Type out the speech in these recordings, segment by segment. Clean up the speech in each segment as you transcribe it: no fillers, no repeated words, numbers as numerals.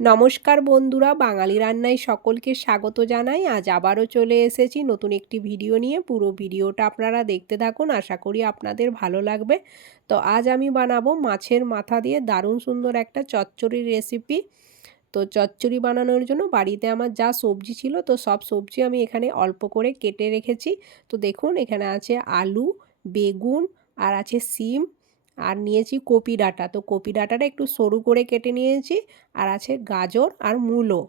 নমস্কার বন্ধুরা, বাঙালি রান্নায় সকলকে স্বাগত জানাই। আজ আবারও চলে এসেছি নতুন একটি ভিডিও নিয়ে। পুরো ভিডিওটা আপনারা দেখতে থাকুন, আশা করি আপনাদের ভালো লাগবে। তো আজ আমি বানাবো মাছের মাথা দিয়ে দারুণ সুন্দর একটা চচ্চড়ির রেসিপি। তো চচ্চড়ি বানানোর জন্য বাড়িতে আমার যা সবজি ছিল, তো সব সবজি আমি এখানে অল্প করে কেটে রেখেছি। তো দেখুন, এখানে আছে আলু, বেগুন, আর আছে সিম, আর নিয়েছি কপি ডাঁটা। তো কপি ডাঁটাটা একটু সরু করে কেটে নিয়েছি, আর আছে গাজর আর মূলো।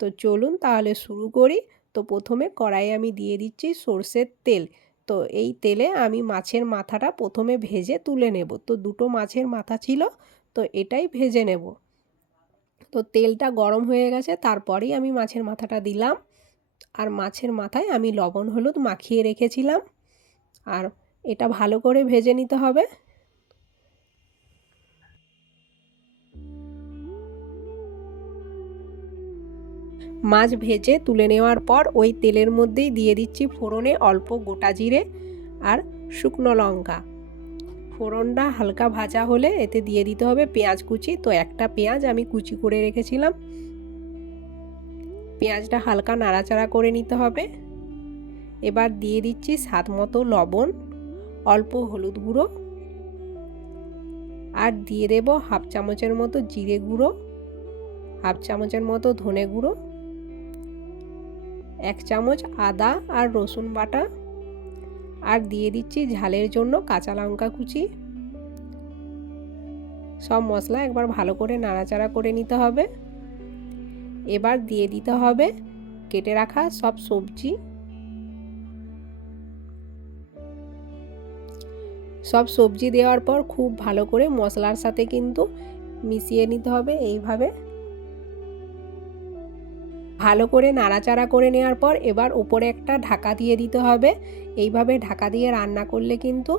তো চলুন তাহলে শুরু করি। তো প্রথমে কড়াইয়ে আমি দিয়ে দিচ্ছি সর্ষের তেল। তো এই তেলে আমি মাছের মাথাটা প্রথমে ভেজে তুলে নেব। তো দুটো মাছের মাথা ছিল, তো এটাই ভেজে নেব। তো তেলটা গরম হয়ে গেছে, তারপরেই আমি মাছের মাথাটা দিলাম। আর মাছের মাথায় আমি লবণ হলুদ মাখিয়ে রেখেছিলাম, আর এটা ভালো করে ভেজে নিতে হবে। মাছ ভেজে তুলে নেওয়ার পর ওই তেলের মধ্যেই দিয়ে দিচ্ছি ফোড়নে অল্প গোটা জিরে আর শুকনো লঙ্কা। ফোড়নটা হালকা ভাজা হলে এতে দিয়ে দিতে হবে পেঁয়াজ কুচি। তো একটা পেঁয়াজ আমি কুচি করে রেখেছিলাম। পেঁয়াজটা হালকা নাড়াচাড়া করে নিতে হবে। এবার দিয়ে দিচ্ছি স্বাদ মতো লবণ, অল্প হলুদ গুঁড়ো, আর দিয়ে দেব হাফ চামচের মতো জিরে গুঁড়ো, হাফ চামচের মতো ধনে গুঁড়ো, 1 চামচ আদা আর রসুন বাটা, আর দিয়ে দিচ্ছি ঝালের জন্য কাঁচা লঙ্কা কুচি। সব মশলা একবার ভালো করে নাড়াচাড়া করে নিতে হবে। এবার দিয়ে দিতে হবে কেটে রাখা সব সবজি। সব সবজি দেওয়ার পর খুব ভালো করে মশলার সাথে কিন্তু মিশিয়ে নিতে হবে। এইভাবে ভালো করে নাড়াচাড়া করে নেওয়ার পর এবার উপরে একটা ঢাকা দিয়ে দিতে হবে। এইভাবে ঢাকা দিয়ে রান্না করলে কিন্তু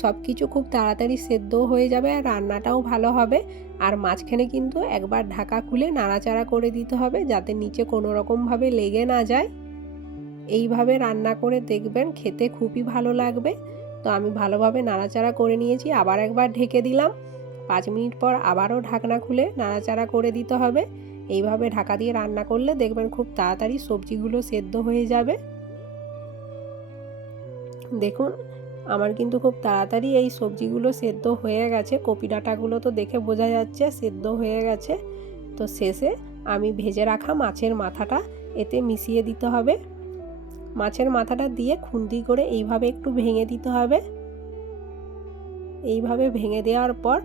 সব কিছু খুব তাড়াতাড়ি সেদ্ধ হয়ে যাবে, আর রান্নাটাও ভালো হবে। আর মাঝখানে কিন্তু একবার ঢাকা খুলে নাড়াচাড়া করে দিতে হবে, যাতে নিচে কোনো রকমভাবে লেগে না যায়। এইভাবে রান্না করে দেখবেন, খেতে খুবই ভালো লাগবে। তো আমি ভালোভাবে নাড়াচাড়া করে নিয়েছি, আবার একবার ঢেকে দিলাম। 5 মিনিট পর আবারও ঢাকনা খুলে নাড়াচাড়া করে দিতে হবে। এইভাবে ঢাকা দিয়ে রান্না করলে দেখবেন খুব তাড়াতাড়ি সবজিগুলো সেদ্ধ হয়ে যাবে। দেখুন, আমার কিন্তু খুব তাড়াতাড়ি এই সবজিগুলো সেদ্ধ হয়ে গেছে। কপি ডাঁটাগুলো তো দেখে বোঝা যাচ্ছে সেদ্ধ হয়ে গেছে। তো শেষে আমি ভেজে রাখা মাছের মাথাটা এতে মিশিয়ে দিতে হবে। মাছের মাথাটা দিয়ে খুন্তি করে এইভাবে একটু ভেঙে দিতে হবে। এইভাবে ভেঙে দেওয়ার পর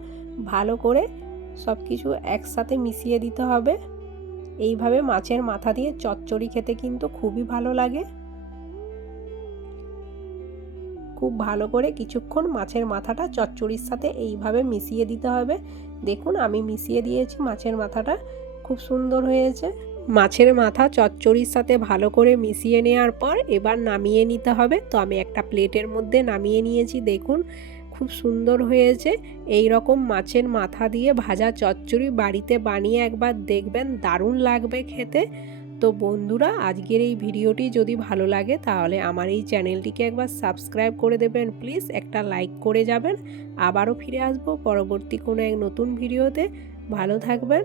ভালো করে সব কিছু একসাথে মিশিয়ে দিতে হবে। এইভাবে মাছের মাথা দিয়ে চচ্চড়ি খেতে কিন্তু খুবই ভালো লাগে। খুব ভালো করে কিছুক্ষণ মাছের মাথাটা চচ্চড়ির সাথে এইভাবে মিশিয়ে দিতে হবে। দেখুন, আমি মিশিয়ে দিয়েছি মাছের মাথাটা, খুব সুন্দর হয়েছে। মাছের মাথা চচ্চড়ির সাথে ভালো করে মিশিয়ে নেওয়ার পর এবার নামিয়ে নিতে হবে। তো আমি একটা প্লেটের মধ্যে নামিয়ে নিয়েছি। দেখুন, খুব সুন্দর হয়েছে। এই রকম মাছের মাথা দিয়ে ভাজা চচ্চড়ি বাড়িতে বানিয়ে একবার দেখবেন, দারুণ লাগবে খেতে। তো বন্ধুরা, আজকের এই ভিডিওটি যদি ভালো লাগে তাহলে আমার এই চ্যানেলটিকে একবার সাবস্ক্রাইব করে দেবেন প্লিজ, একটা লাইক করে যাবেন। আবারও ফিরে আসবো পরবর্তী কোনো এক নতুন ভিডিওতে। ভালো থাকবেন।